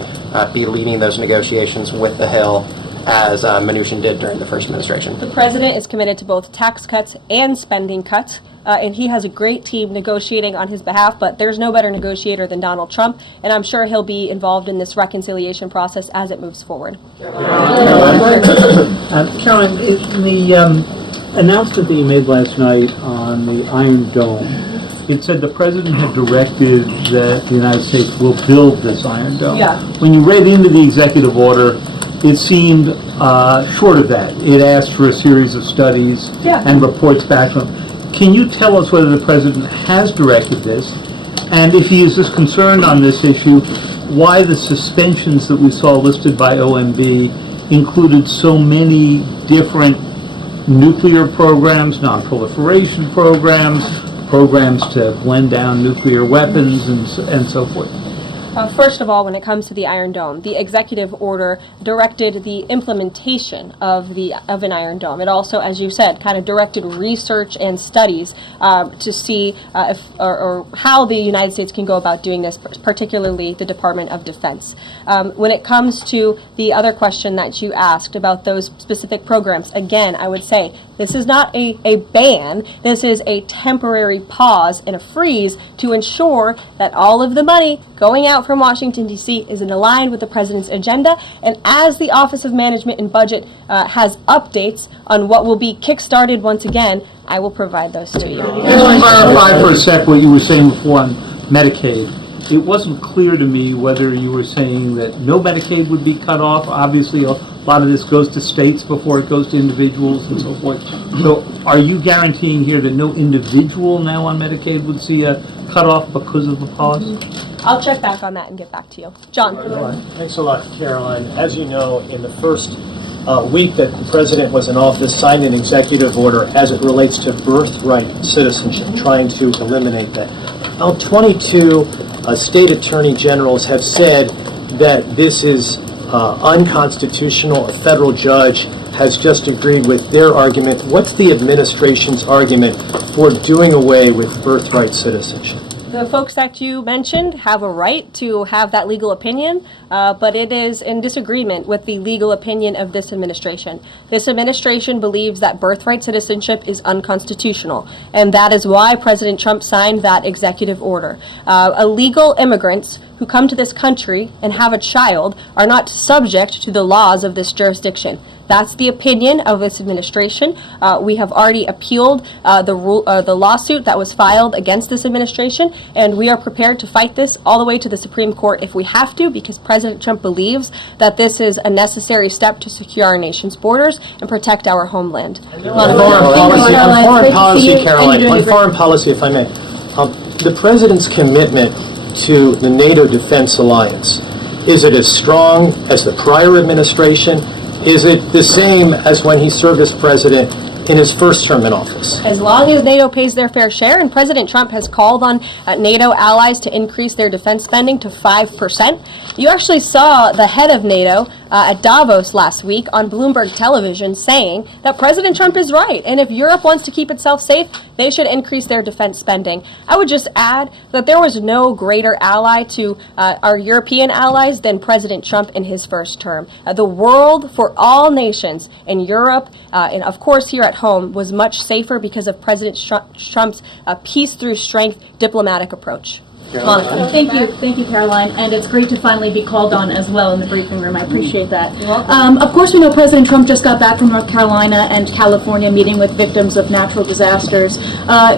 be leading those negotiations with the Hill as Mnuchin did during the first administration? The president is committed to both tax cuts and spending cuts, and he has a great team negotiating on his behalf, but there's no better negotiator than Donald Trump, and I'm sure he'll be involved in this reconciliation process as it moves forward. Caroline, in the announcement that you made last night on the Iron Dome, it said the president had directed that the United States will build this Iron Dome. Yeah. When you read into the executive order, it seemed short of that. It asked for a series of studies and reports back from. Can you tell us whether the president has directed this? And if he is as concerned on this issue, why the suspensions that we saw listed by OMB included so many different nuclear programs, non-proliferation programs, programs to blend down nuclear weapons, and so forth? First of all, when it comes to the Iron Dome, the executive order directed the implementation of an Iron Dome. It also, as you said, kind of directed research and studies to see if or how the United States can go about doing this, particularly the Department of Defense. When it comes to the other question that you asked about those specific programs, again, I would say this is not a ban. This is a temporary pause and a freeze to ensure that all of the money going out from Washington, D.C. is aligned with the president's agenda. And as the Office of Management and Budget has updates on what will be kickstarted once again, I will provide those to you. Just clarify for a sec what you were saying before on Medicaid. It wasn't clear to me whether you were saying that no Medicaid would be cut off. Obviously, a lot of this goes to states before it goes to individuals and so forth. So are you guaranteeing here that no individual now on Medicaid would see a cutoff because of the pause? I'll check back on that and get back to you. John. Thanks a lot, Caroline. As you know, in the first week that the president was in office, signed an executive order as it relates to birthright citizenship, trying to eliminate that. Now, 22 state attorney generals have said that this is unconstitutional. A federal judge has just agreed with their argument. What's the administration's argument for doing away with birthright citizenship? The folks that you mentioned have a right to have that legal opinion, but it is in disagreement with the legal opinion of this administration. This administration believes that birthright citizenship is unconstitutional, and that is why President Trump signed that executive order. Illegal immigrants who come to this country and have a child are not subject to the laws of this jurisdiction. That's the opinion of this administration. We have already appealed the lawsuit that was filed against this administration, and we are prepared to fight this all the way to the Supreme Court if we have to, because President Trump believes that this is a necessary step to secure our nation's borders and protect our homeland. On foreign policy, if I may, the president's commitment to the NATO Defense Alliance, is it as strong as the prior administration? Is it the same as when he served as president in his first term in office? As long as NATO pays their fair share, and President Trump has called on NATO allies to increase their defense spending to 5%. You actually saw the head of NATO at Davos last week on Bloomberg television saying that President Trump is right, and if Europe wants to keep itself safe, they should increase their defense spending. I would just add that there was no greater ally to our European allies than President Trump in his first term. The world for all nations in Europe and of course here at home was much safer because of President Trump's peace through strength diplomatic approach. Thank you, Caroline, and it's great to finally be called on as well in the briefing room. I appreciate that. Of course, we know President Trump just got back from North Carolina and California meeting with victims of natural disasters.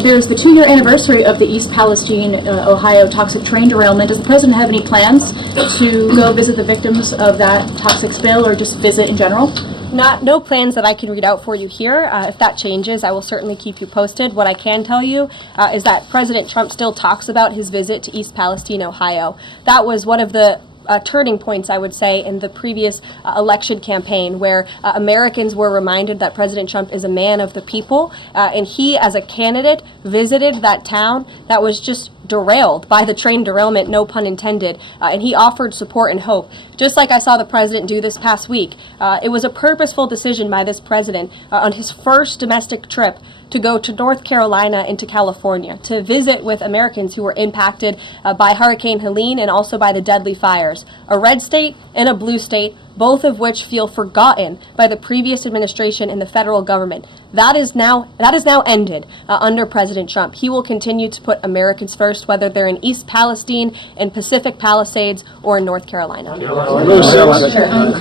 There's the 2-year anniversary of the East Palestine, Ohio toxic train derailment. Does the president have any plans to go visit the victims of that toxic spill, or just visit in general? No plans that I can read out for you here. If that changes, I will certainly keep you posted. What I can tell you is that President Trump still talks about his visit to East Palestine, Ohio. That was one of the turning points, I would say, in the previous election campaign, where Americans were reminded that President Trump is a man of the people, and he, as a candidate, visited that town that was just derailed by the train derailment, no pun intended, and he offered support and hope. Just like I saw the president do this past week, it was a purposeful decision by this president on his first domestic trip to go to North Carolina and to California to visit with Americans who were impacted by Hurricane Helene and also by the deadly fires. A red state and a blue state, both of which feel forgotten by the previous administration and the federal government. That is now ended under President Trump. He will continue to put Americans first, whether they're in East Palestine, in Pacific Palisades, or in North Carolina.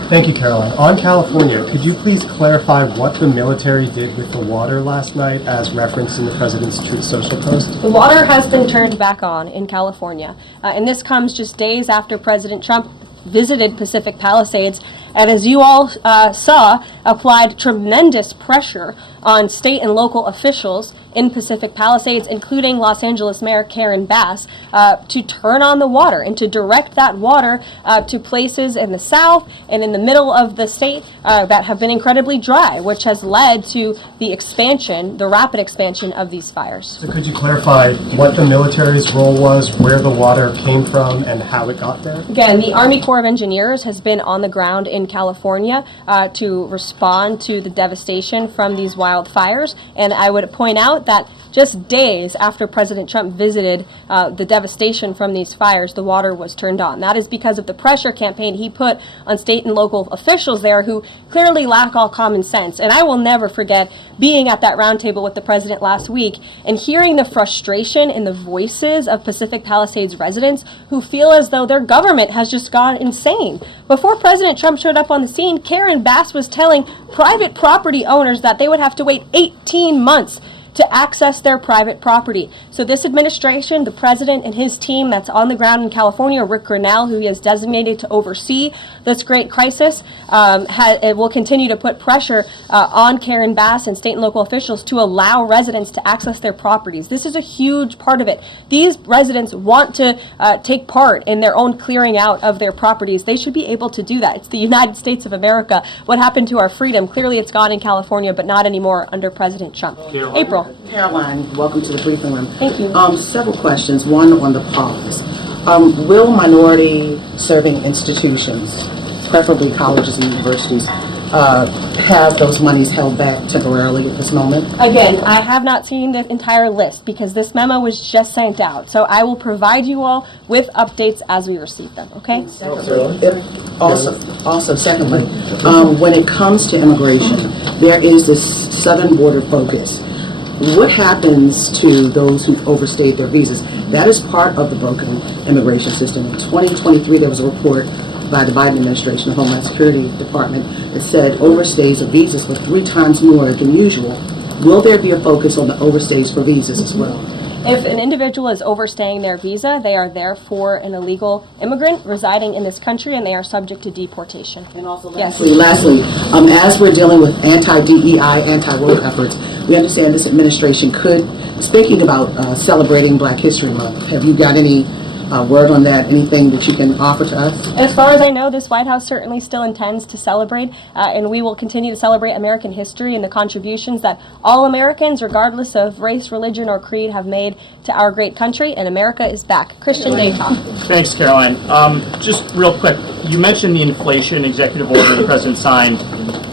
Thank you, Caroline. On California, could you please clarify what the military did with the water last night as referenced in the president's Truth Social post? The water has been turned back on in California, and this comes just days after President Trump visited Pacific Palisades, and as you all saw, applied tremendous pressure on state and local officials in Pacific Palisades, including Los Angeles Mayor Karen Bass, to turn on the water and to direct that water to places in the south and in the middle of the state that have been incredibly dry, which has led to the expansion, the rapid expansion of these fires. So could you clarify what the military's role was, where the water came from, and how it got there? Again, the Army Corps of Engineers has been on the ground in California to respond to the devastation from these wildfires, and I would point out that just days after President Trump visited the devastation from these fires, the water was turned on. That is because of the pressure campaign he put on state and local officials there who clearly lack all common sense. And I will never forget being at that roundtable with the president last week and hearing the frustration in the voices of Pacific Palisades residents who feel as though their government has just gone insane. Before President Trump showed up on the scene, Karen Bass was telling private property owners that they would have to wait 18 months to access their private property. So this administration, the president and his team that's on the ground in California, Rick Grinnell, who he has designated to oversee this great crisis, it will continue to put pressure on Karen Bass and state and local officials to allow residents to access their properties. This is a huge part of it. These residents want to take part in their own clearing out of their properties. They should be able to do that. It's the United States of America. What happened to our freedom? Clearly it's gone in California, but not anymore under President Trump. April. Caroline, welcome to the briefing room. Thank you. Several questions. One on the pause. Will minority-serving institutions, preferably colleges and universities, have those monies held back temporarily at this moment? Again, I have not seen the entire list because this memo was just sent out. So I will provide you all with updates as we receive them, okay? Secondly, when it comes to immigration, there is this southern border focus. What happens to those who overstayed their visas? That is part of the broken immigration system. In 2023, there was a report by the Biden administration, the Homeland Security Department, that said overstays of visas were 3 times more than usual. Will there be a focus on the overstays for visas as well? If an individual is overstaying their visa, they are therefore an illegal immigrant residing in this country, and they are subject to deportation. And also, lastly, as we're dealing with anti-DEI, anti-woke efforts, we understand this administration speaking about celebrating Black History Month. Have you got any word on that? Anything that you can offer to us? As far as I know, this White House certainly still intends to celebrate, and we will continue to celebrate American history and the contributions that all Americans, regardless of race, religion, or creed, have made to our great country, and America is back. Christian Daycock. Thanks, Caroline. Just real quick, you mentioned the inflation executive order the president signed,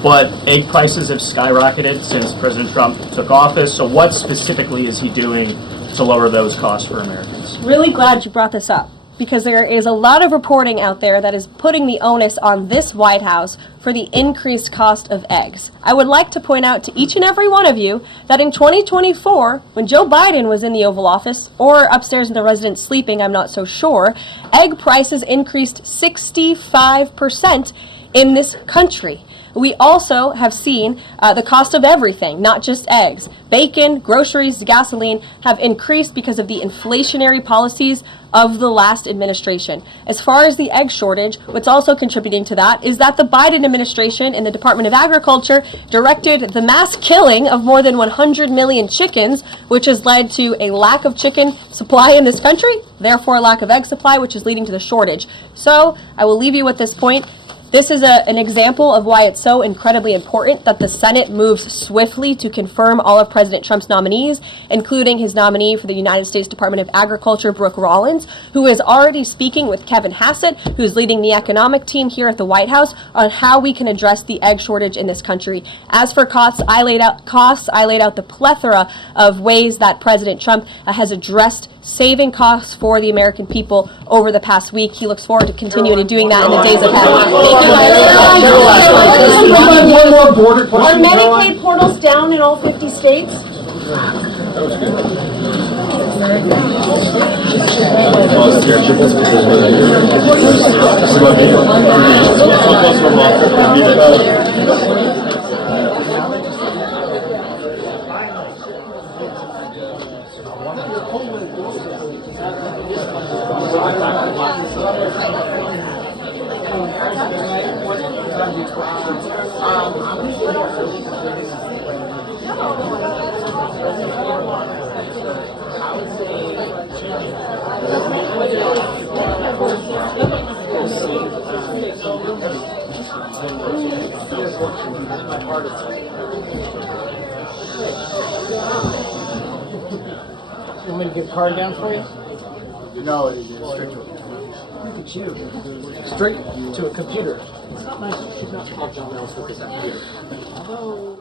but egg prices have skyrocketed since President Trump took office. So what specifically is he doing to lower those costs for Americans? Really glad you brought this up, because there is a lot of reporting out there that is putting the onus on this White House for the increased cost of eggs. I would like to point out to each and every one of you that in 2024, when Joe Biden was in the Oval Office, or upstairs in the residence sleeping, I'm not so sure, egg prices increased 65% in this country. We also have seen the cost of everything, not just eggs. Bacon, groceries, gasoline have increased because of the inflationary policies of the last administration. As far as the egg shortage, what's also contributing to that is that the Biden administration and the Department of Agriculture directed the mass killing of more than 100 million chickens, which has led to a lack of chicken supply in this country, therefore a lack of egg supply, which is leading to the shortage. So I will leave you with this point. This is an example of why it's so incredibly important that the Senate moves swiftly to confirm all of President Trump's nominees, including his nominee for the United States Department of Agriculture, Brooke Rollins, who is already speaking with Kevin Hassett, who's leading the economic team here at the White House, on how we can address the egg shortage in this country. As for costs, I laid out the plethora of ways that President Trump has addressed saving costs for the American people over the past week. He looks forward to continuing doing that in the days ahead. One more border Are question. Medicaid portals down in all 50 states? You want me to get a card down for you? No, it's straight to Look at you. Straight to a computer. It's not nice. You should not talk John Else with this computer.